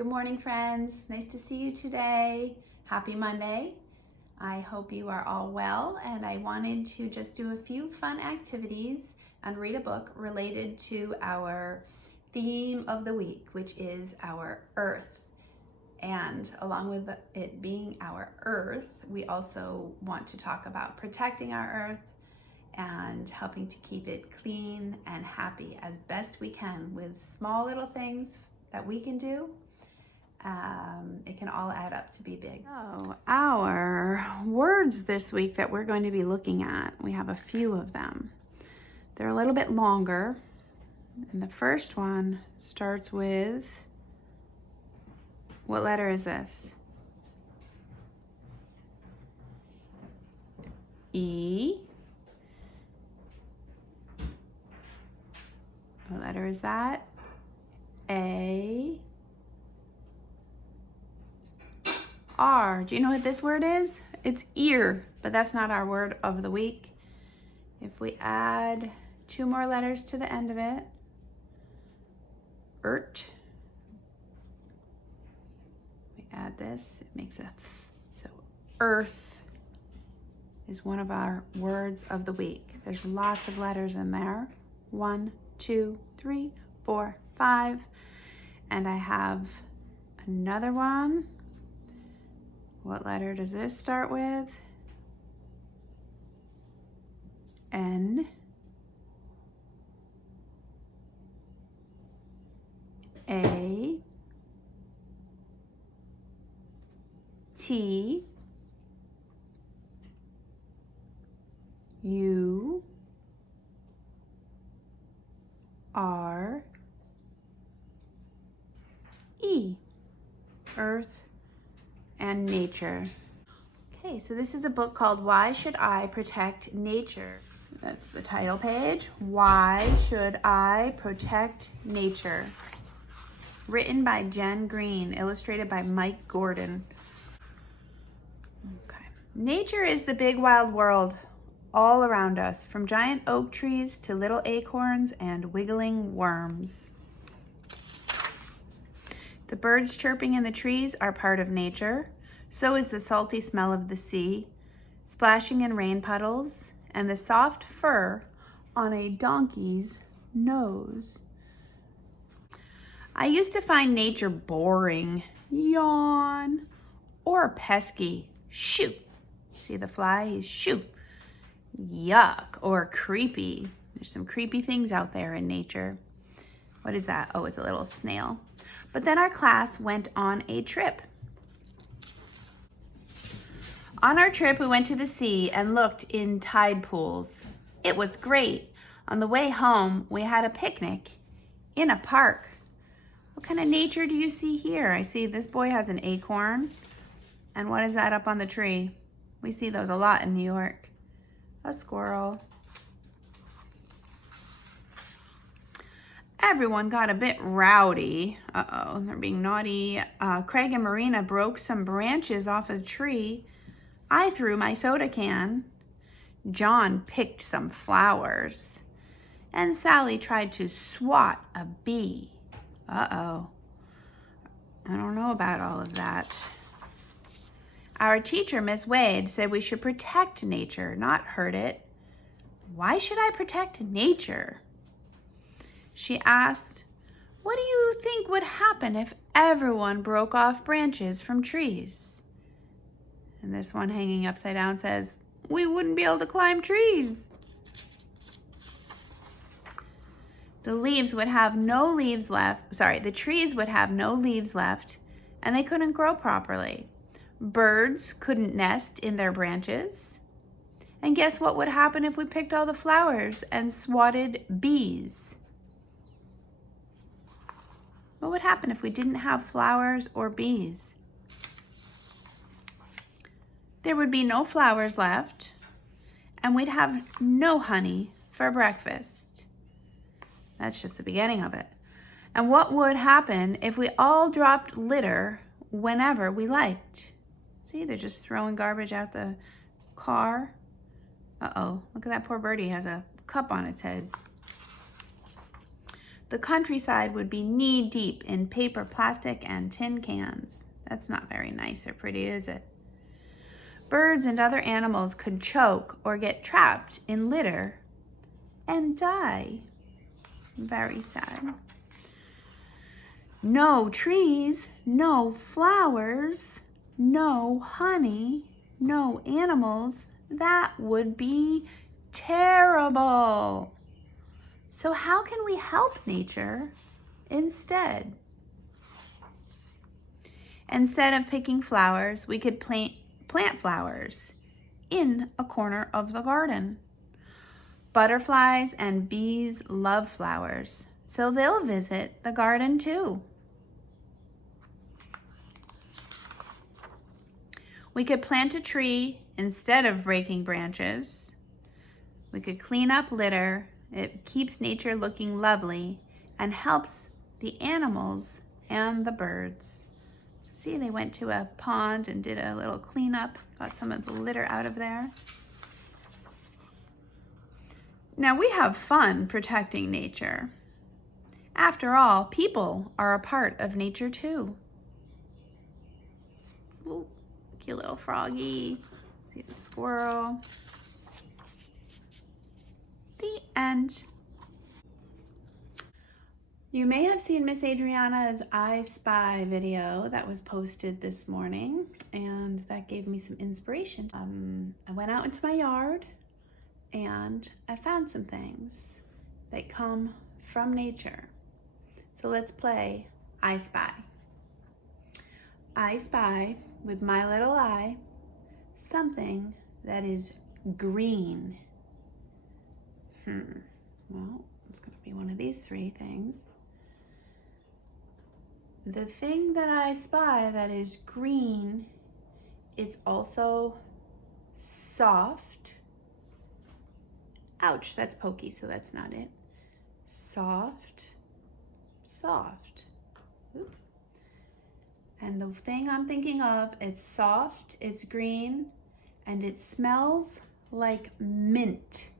Good morning, friends. Nice to see you today. Happy Monday. I hope you are all well, and I wanted to just do a few fun activities and read a book related to our theme of the week, which is our Earth. And along with it being our Earth, we also want to talk about protecting our Earth and helping to keep it clean and happy as best we can with small little things that we can do. It can all add up to be big. So our words this week that we're going to be looking at, we have a few of them. They're a little bit longer. And the first one starts with, what letter is this? E. What letter is that? A. R. Do you know what this word is? It's ear, but that's not our word of the week. If we add two more letters to the end of it, ert. We add this, it makes a th. So earth is one of our words of the week. There's lots of letters in there. 1, 2, 3, 4, 5. And I have another one. What letter does this start with? N. A. T. U. R. E. Earth and nature. Okay, so this is a book called Why Should I Protect Nature? That's the title page. Why Should I Protect Nature? Written by Jen Green, illustrated by Mike Gordon. Okay. Nature is the big wild world all around us, from giant oak trees to little acorns and wiggling worms. The birds chirping in the trees are part of nature. So is the salty smell of the sea, splashing in rain puddles, and the soft fur on a donkey's nose. I used to find nature boring, yawn, or pesky, shoo. See the fly? He's shoo. Yuck, or creepy. There's some creepy things out there in nature. What is that? Oh, it's a little snail. But then our class went on a trip. On our trip, we went to the sea and looked in tide pools. It was great. On the way home, we had a picnic in a park. What kind of nature do you see here? I see this boy has an acorn. And what is that up on the tree? We see those a lot in New York. A squirrel. Everyone got a bit rowdy. Uh-oh, they're being naughty. Craig and Marina broke some branches off a tree. I threw my soda can. John picked some flowers. And Sally tried to swat a bee. Uh-oh. I don't know about all of that. Our teacher, Miss Wade, said we should protect nature, not hurt it. Why should I protect nature? She asked, what do you think would happen if everyone broke off branches from trees? And this one hanging upside down says, we wouldn't be able to climb trees. The trees would have no leaves left, and they couldn't grow properly. Birds couldn't nest in their branches. And guess what would happen if we picked all the flowers and swatted bees? What would happen if we didn't have flowers or bees? There would be no flowers left, and we'd have no honey for breakfast. That's just the beginning of it. And what would happen if we all dropped litter whenever we liked? See, they're just throwing garbage out the car. Uh-oh, look at that poor birdie, has a cup on its head. The countryside would be knee-deep in paper, plastic, and tin cans. That's not very nice or pretty, is it? Birds and other animals could choke or get trapped in litter and die. Very sad. No trees, no flowers, no honey, no animals. That would be terrible. So how can we help nature instead? Instead of picking flowers, we could plant flowers in a corner of the garden. Butterflies and bees love flowers, so they'll visit the garden too. We could plant a tree instead of breaking branches. We could clean up litter. It keeps nature looking lovely and helps the animals and the birds. See, they went to a pond and did a little cleanup, got some of the litter out of there. Now we have fun protecting nature. After all, people are a part of nature too. Ooh, cute little froggy. See the squirrel. The end. You may have seen Miss Adriana's I Spy video that was posted this morning, and that gave me some inspiration. I went out into my yard and I found some things that come from nature. So let's play I Spy. I spy with my little eye something that is green. Well, it's going to be one of these three things. The thing that I spy that is green, it's also soft. Ouch, that's pokey, so that's not it. Soft, soft. Oop. And the thing I'm thinking of, it's soft, it's green, and it smells like mint.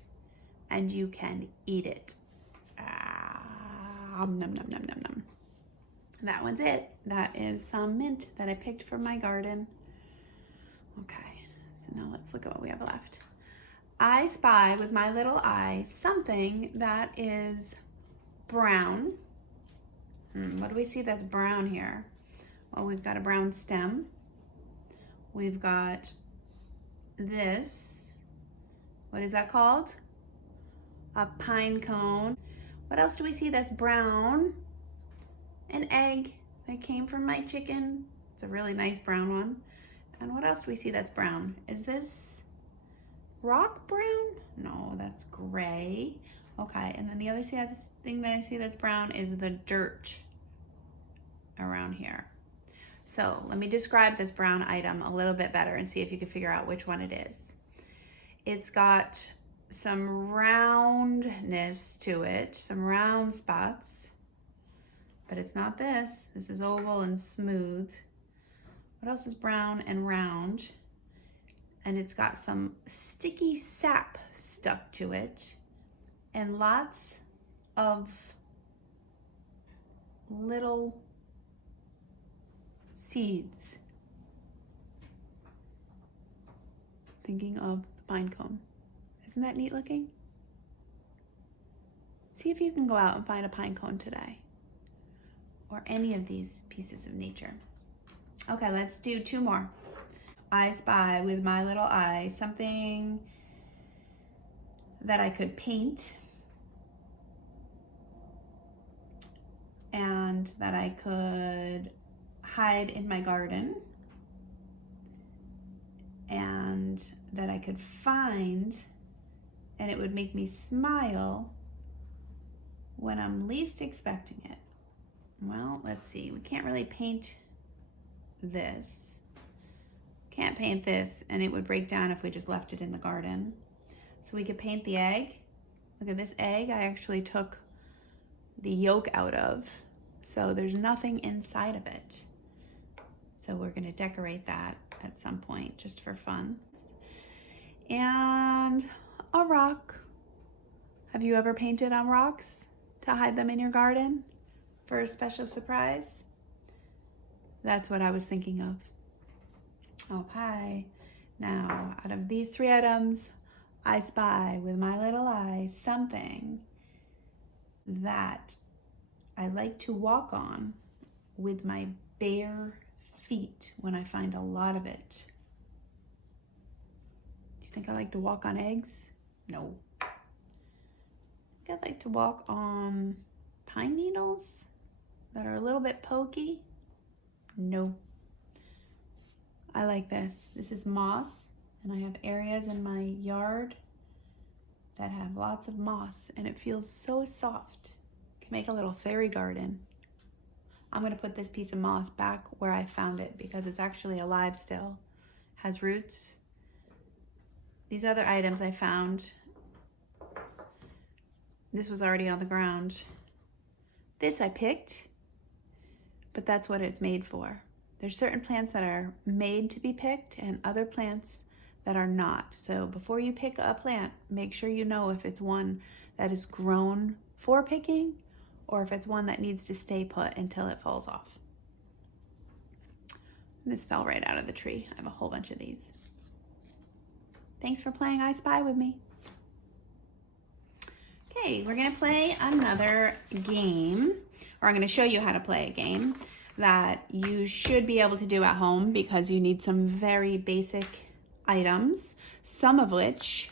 And you can eat it. Nom, nom, nom, nom, nom. That one's it. That is some mint that I picked from my garden. Okay, so now let's look at what we have left. I spy with my little eye something that is brown. What do we see that's brown here? Well, we've got a brown stem. We've got this. What is that called? A pine cone. What else do we see that's brown? An egg that came from my chicken. It's a really nice brown one. And what else do we see that's brown? Is this rock brown? No, that's gray. Okay, and then the other thing that I see that's brown is the dirt around here. So let me describe this brown item a little bit better and see if you can figure out which one it is. It's got some roundness to it, some round spots, but it's not this. This is oval and smooth. What else is brown and round? And it's got some sticky sap stuck to it and lots of little seeds. Thinking of the pine cone. Isn't that neat looking? See if you can go out and find a pine cone today, or any of these pieces of nature. Okay, let's do two more. I spy with my little eye something that I could paint and that I could hide in my garden and that I could find, and it would make me smile when I'm least expecting it. Well, let's see. We can't really paint this. Can't paint this, and it would break down if we just left it in the garden. So we could paint the egg. Look at this egg. I actually took the yolk out of, so there's nothing inside of it. So we're going to decorate that at some point just for fun. And a rock. Have you ever painted on rocks? to hide them in your garden for a special surprise? That's what I was thinking of. Okay, now out of these 3 items, I spy with my little eye something that I like to walk on with my bare feet when I find a lot of it. Do you think I like to walk on eggs? No. I think I like to walk on pine needles that are a little bit pokey. No. I like this. This is moss, and I have areas in my yard that have lots of moss, and it feels so soft. You can make a little fairy garden. I'm gonna put this piece of moss back where I found it because it's actually alive still. Has roots. These other items I found, this was already on the ground. This I picked, but that's what it's made for. There's certain plants that are made to be picked and other plants that are not. So before you pick a plant, make sure you know if it's one that is grown for picking or if it's one that needs to stay put until it falls off. This fell right out of the tree. I have a whole bunch of these. Thanks for playing I Spy with me. Okay, we're gonna play another game, or I'm gonna show you how to play a game that you should be able to do at home because you need some very basic items, some of which,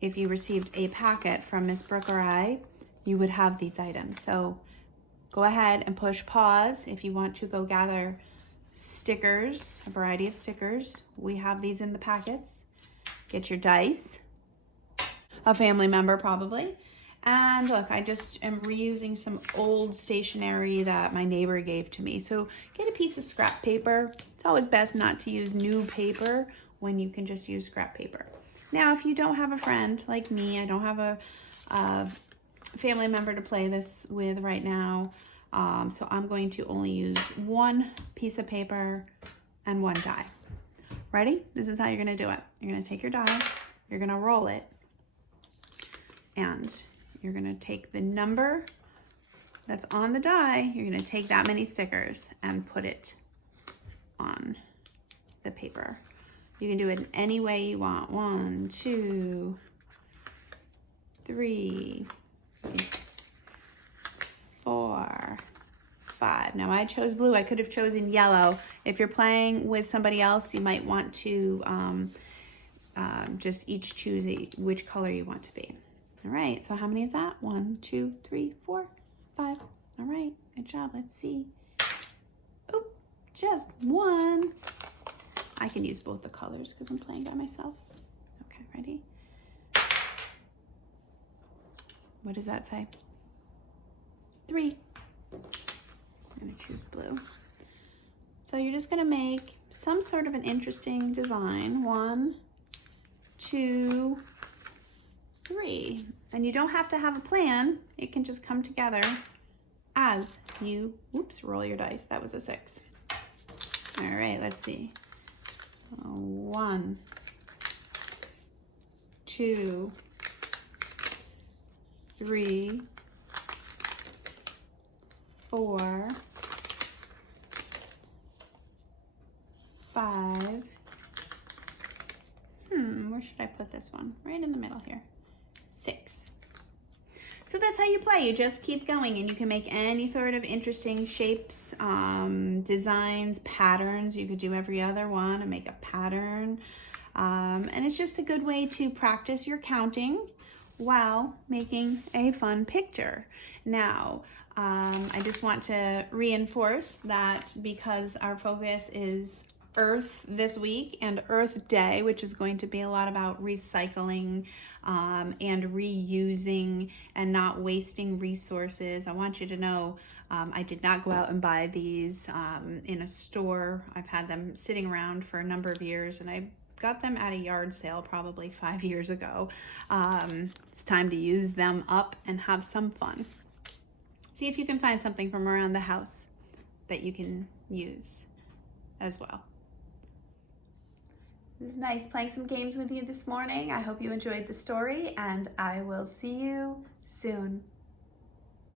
if you received a packet from Miss Brooke or I, you would have these items. So go ahead and push pause if you want to go gather stickers, a variety of stickers. We have these in the packets. Get your dice, a family member probably. And look, I just am reusing some old stationery that my neighbor gave to me. So get a piece of scrap paper. It's always best not to use new paper when you can just use scrap paper. Now, if you don't have a friend like me, I don't have a family member to play this with right now. So I'm going to only use 1 piece of paper and 1 die. Ready? This is how you're gonna do it. You're gonna take your die, you're gonna roll it, and you're gonna take the number that's on the die, you're gonna take that many stickers and put it on the paper. You can do it in any way you want. 1, 2, 3, 4, 5. Now I chose blue. I could have chosen yellow. If you're playing with somebody else, you might want to just each choose which color you want to be. All right, so how many is that? 1, 2, 3, 4, 5. All right, good job. Let's see. Oh, just 1. I can use both the colors because I'm playing by myself. Okay, ready? What does that say? 3. I'm gonna choose blue. So you're just gonna make some sort of an interesting design. 1, 2, 3. And you don't have to have a plan. It can just come together as you, roll your dice. That was a 6. All right, let's see. 1, 2, 3, 4, 5. Where should I put this one? Right in the middle here. 6. So that's how you play. You just keep going, and you can make any sort of interesting shapes, designs, patterns. You could do every other one and make a pattern. And it's just a good way to practice your counting while making a fun picture. Now, I just want to reinforce that because our focus is Earth this week and Earth Day, which is going to be a lot about recycling and reusing and not wasting resources. I want you to know I did not go out and buy these in a store. I've had them sitting around for a number of years, and I got them at a yard sale probably 5 years ago. It's time to use them up and have some fun. See if you can find something from around the house that you can use as well. It was nice playing some games with you this morning. I hope you enjoyed the story, and I will see you soon.